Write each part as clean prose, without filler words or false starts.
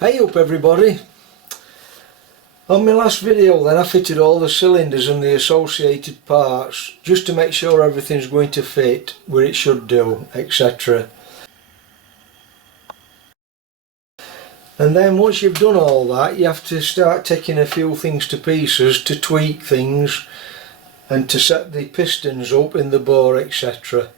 Hey up everybody! On my last video then I fitted all the cylinders and the associated parts just to make sure everything's going to fit where it should do, etc. And then once you've done all that, you have to start taking a few things to pieces to tweak things and to set the pistons up in the bore, etc.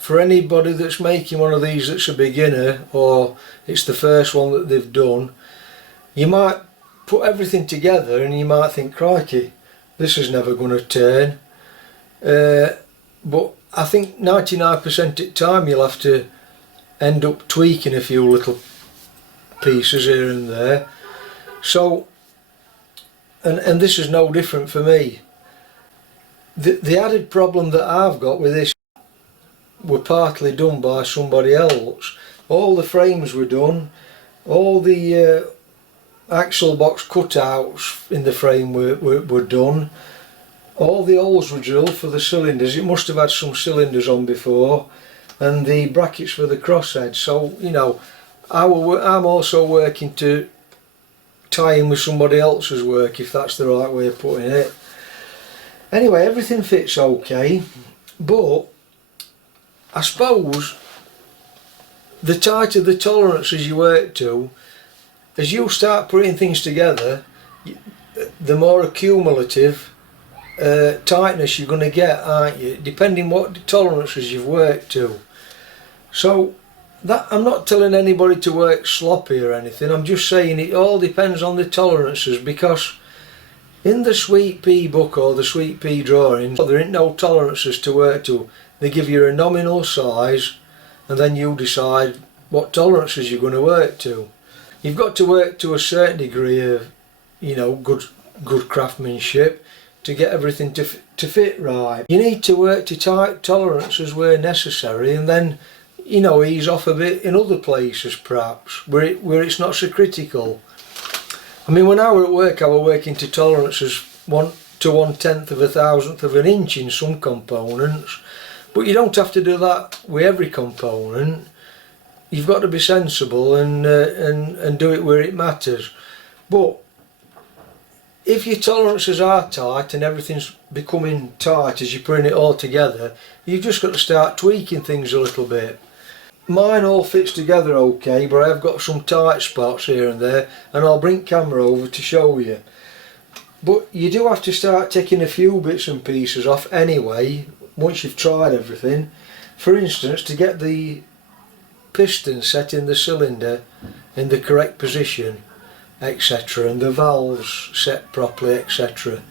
For anybody that's making one of these that's a beginner, or it's the first one that they've done, you might put everything together and you might think, crikey, this is never going to turn. But I think 99% of the time you'll have to end up tweaking a few little pieces here and there. So, and this is no different for me. The added problem that I've got with this were partly done by somebody else. All the frames were done, all the axle box cutouts in the frame were done, all the holes were drilled for the cylinders. It must have had some cylinders on before, and the brackets for the crossheads. So you know, I'm also working to tie in with somebody else's work, if that's the right way of putting it. Anyway, everything fits okay, but I suppose the tighter the tolerances you work to, as you start putting things together, the more accumulative tightness you're going to get, aren't you, depending what tolerances you've worked to. So that, I'm not telling anybody to work sloppy or anything, I'm just saying it all depends on the tolerances, because in the Sweet Pea book or the Sweet Pea drawings there ain't no tolerances to work to. They give you a nominal size and then you decide what tolerances you're going to work to. You've got to work to a certain degree of, you know, good craftsmanship to get everything to fit right. You need to work to tight tolerances where necessary, and then, you know, ease off a bit in other places perhaps where it's not so critical. I mean, when I were at work, I was working to tolerances 1 to 1/10 of a thousandth of an inch in some components. But you don't have to do that with every component. You've got to be sensible and do it where it matters. But if your tolerances are tight and everything's becoming tight as you're putting it all together, you've just got to start tweaking things a little bit. Mine all fits together okay, but I've got some tight spots here and there, and I'll bring camera over to show you. But you do have to start taking a few bits and pieces off anyway, once you've tried everything. For instance, to get the piston set in the cylinder in the correct position, etc., and the valves set properly, etc.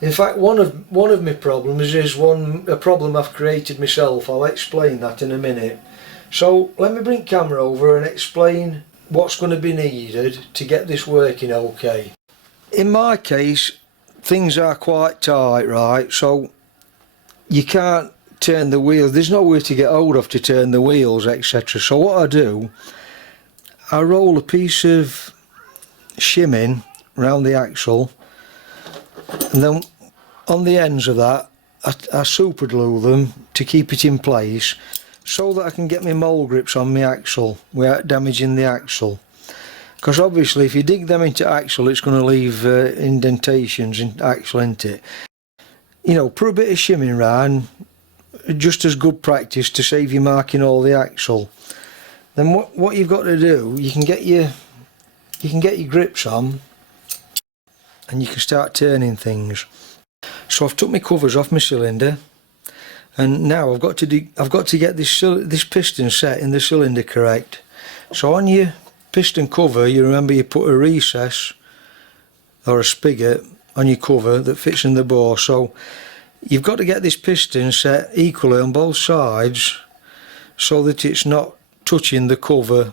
In fact, one of my problems is a problem I've created myself. I'll explain that in a minute. So let me bring camera over and explain what's going to be needed to get this working okay. In my case, things are quite tight, right? So you can't turn the wheels, there's nowhere to get hold of to turn the wheels, etc. So what I do, I roll a piece of shimming round the axle, and then on the ends of that I super glue them to keep it in place so that I can get my mole grips on my axle without damaging the axle. Because obviously if you dig them into axle, it's going to leave indentations in axle, isn't it? You know, put a bit of shimming round, just as good practice to save you marking all the axle. Then what you've got to do, you can get your grips on and you can start turning things. So I've took my covers off my cylinder, and now I've got to get this piston set in the cylinder correct. So on your piston cover, you remember you put a recess or a spigot on your cover that fits in the bore. So you've got to get this piston set equally on both sides so that it's not touching the cover,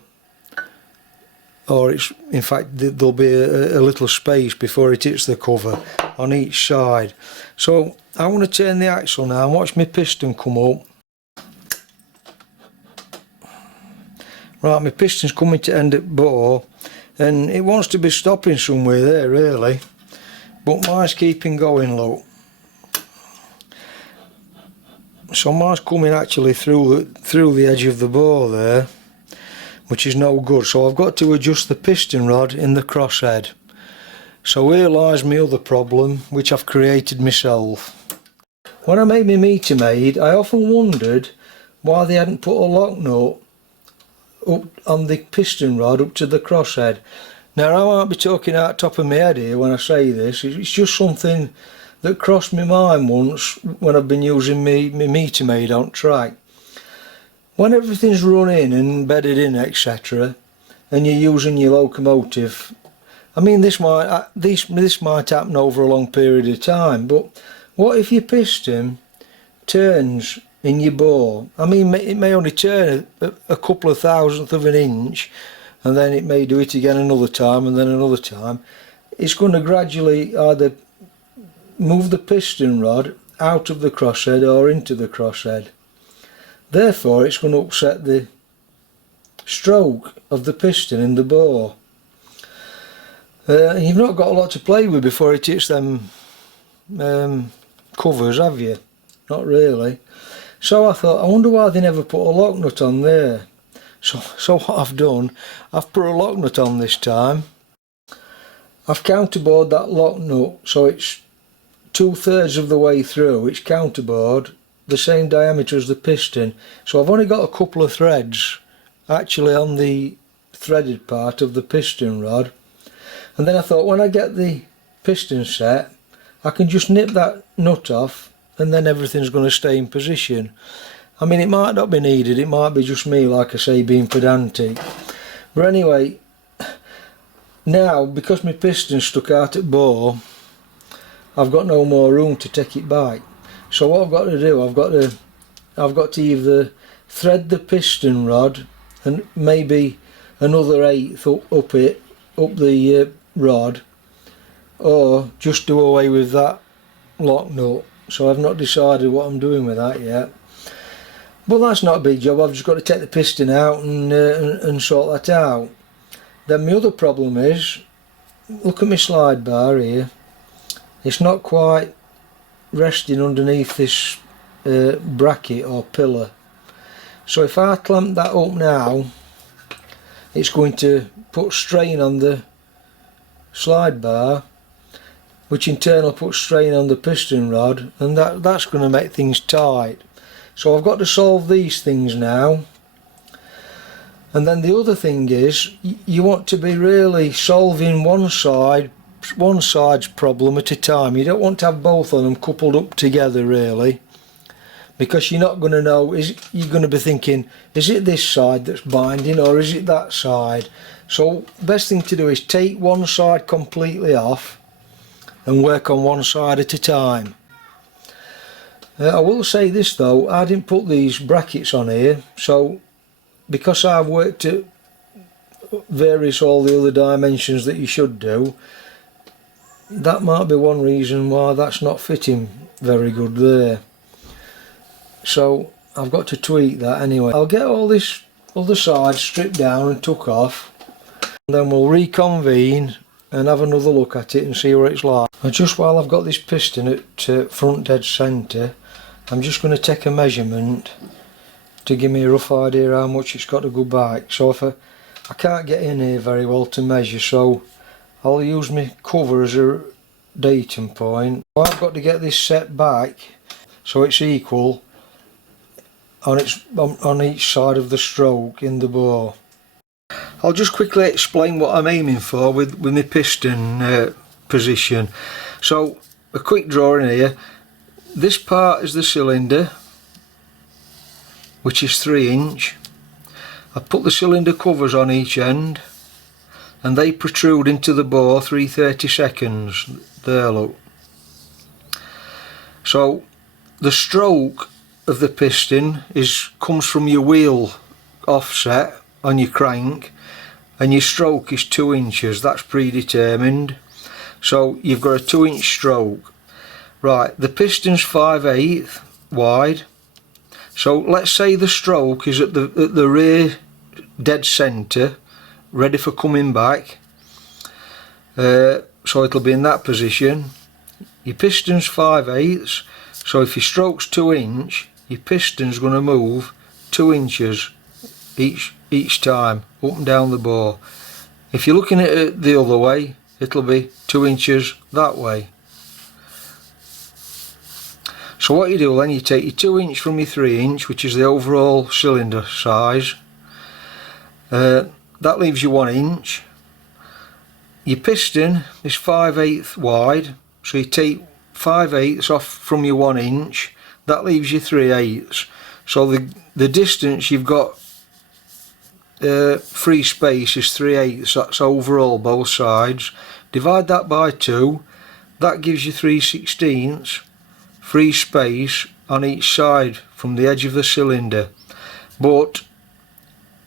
or it's, in fact there'll be a little space before it hits the cover on each side. So I want to turn the axle now and watch my piston come up. Right, my piston's coming to end at bore and it wants to be stopping somewhere there really, but mine's keeping going, look. So mine's coming actually through the edge of the bore there, which is no good. So I've got to adjust the piston rod in the crosshead. So here lies my other problem, which I've created myself. When I made my meter maid, I often wondered why they hadn't put a lock nut up on the piston rod up to the crosshead. Now I might be talking out the top of my head here when I say this. It's just something that crossed my mind once when I've been using my meter maid on track. When everything's run in and bedded in, etc., and you're using your locomotive, I mean this might happen over a long period of time, but what if your piston turns in your bore? I mean, it may only turn a couple of thousandths of an inch, and then it may do it again another time and then another time. It's going to gradually either move the piston rod out of the crosshead or into the crosshead. Therefore it's going to upset the stroke of the piston in the bore. You've not got a lot to play with before it hits them covers, have you? Not really. So I thought, I wonder why they never put a lock nut on there. So what I've done, I've put a lock nut on this time. I've counterbored that lock nut so it's 2/3 of the way through. It's counterbored, the same diameter as the piston. So I've only got a couple of threads actually on the threaded part of the piston rod. And then I thought, when I get the piston set, I can just nip that nut off and then everything's going to stay in position. I mean, it might not be needed, it might be just me, like I say, being pedantic. But anyway, now because my piston's stuck out at bore, I've got no more room to take it back. So what I've got to do, I've got to either thread the piston rod and maybe another 1/8 up the rod, or just do away with that lock nut. So I've not decided what I'm doing with that yet. But that's not a big job. I've just got to take the piston out and sort that out. Then my other problem is, look at my slide bar here. It's not quite resting underneath this bracket or pillar. So if I clamp that up now, it's going to put strain on the slide bar, which in turn will put strain on the piston rod, and that's going to make things tight. So I've got to solve these things now. And then the other thing is, you want to be really solving one side's problem at a time. You don't want to have both of them coupled up together really, because you're not going to know, you're going to be thinking, is it this side that's binding or is it that side? So best thing to do is take one side completely off and work on one side at a time. I will say this though, I didn't put these brackets on here, so because I've worked at all the other dimensions that you should do, that might be one reason why that's not fitting very good there. So I've got to tweak that anyway. I'll get all this other side stripped down and took off, and then we'll reconvene and have another look at it and see what it's like. And just while I've got this piston at front dead centre, I'm just going to take a measurement to give me a rough idea how much it's got to go back. So if I can't get in here very well to measure, so I'll use my cover as a datum point. I've got to get this set back so it's equal on each side of the stroke in the bore. I'll just quickly explain what I'm aiming for with my piston position. So a quick drawing here. This part is the cylinder, which is 3 inch. I put the cylinder covers on each end and they protrude into the bore 3/32. There, look. So the stroke of the piston comes from your wheel offset on your crank, and your stroke is 2 inches. That's predetermined. So you've got a 2 inch stroke. Right, the piston's 5/8 wide. So let's say the stroke is at the rear dead centre, ready for coming back. So it'll be in that position. Your piston's 5/8, so if your stroke's 2 inch, your piston's going to move 2 inches each time up and down the bore. If you're looking at it the other way, it'll be 2 inches that way. So what you do then, you take your 2 inch from your 3 inch, which is the overall cylinder size. That leaves you 1 inch. Your piston is 5/8 wide, so you take 5/8 off from your 1 inch. That leaves you 3/8. So the distance you've got free space is 3/8. That's overall both sides. Divide that by 2. That gives you 3/16 free space on each side from the edge of the cylinder. But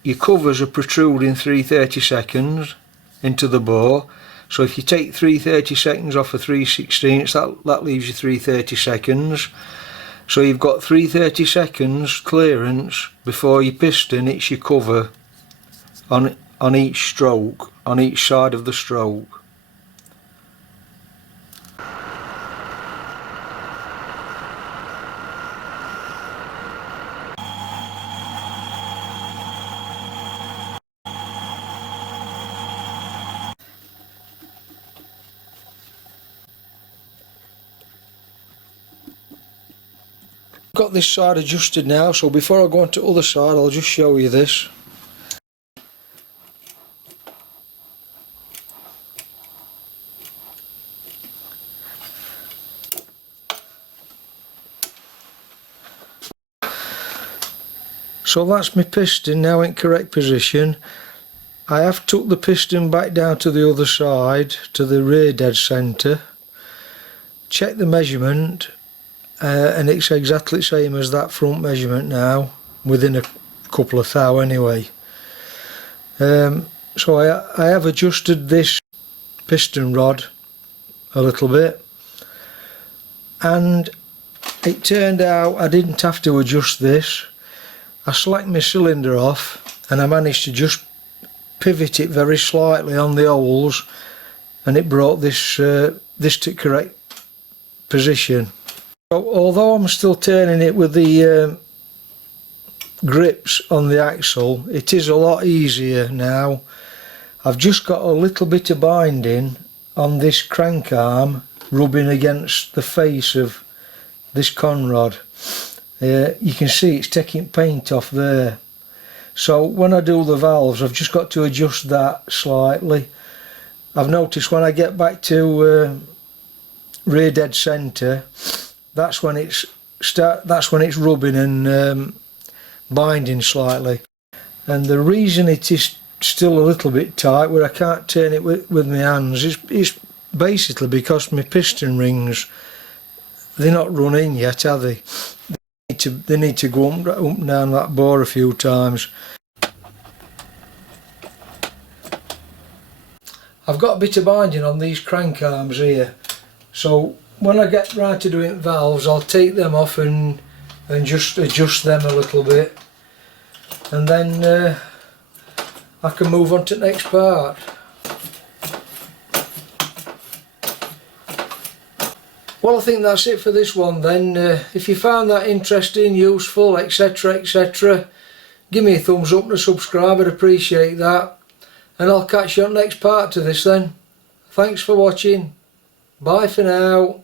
your covers are protruding 3/32 into the bore. So if you take 3/32 off of 3/16, that leaves you 3/32. So you've got 3/32 clearance before your piston hits your cover on each stroke, on each side of the stroke. Got this side adjusted now, so before I go on to the other side, I'll just show you this. So that's my piston now in correct position. I have took the piston back down to the other side, to the rear dead centre. Check the measurement. And it's exactly the same as that front measurement now, within a couple of thou anyway. So I have adjusted this piston rod a little bit, and it turned out I didn't have to adjust this. I slacked my cylinder off and I managed to just pivot it very slightly on the holes, and it brought this to correct position. So although I'm still turning it with the grips on the axle, it is a lot easier now. I've just got a little bit of binding on this crank arm rubbing against the face of this conrod. You can see it's taking paint off there. So when I do the valves, I've just got to adjust that slightly. I've noticed when I get back to rear dead centre, that's when it's rubbing and binding slightly. And the reason it is still a little bit tight, where I can't turn it with my hands, is basically because my piston rings, they're not run in yet, are they? They need to go up and down that bore a few times. I've got a bit of binding on these crank arms here, so when I get round to doing valves, I'll take them off and just adjust them a little bit, and then I can move on to the next part. Well, I think that's it for this one then. If you found that interesting, useful, etc, etc, give me a thumbs up and a subscribe, I'd appreciate that. And I'll catch you on the next part to this then. Thanks for watching. Bye for now.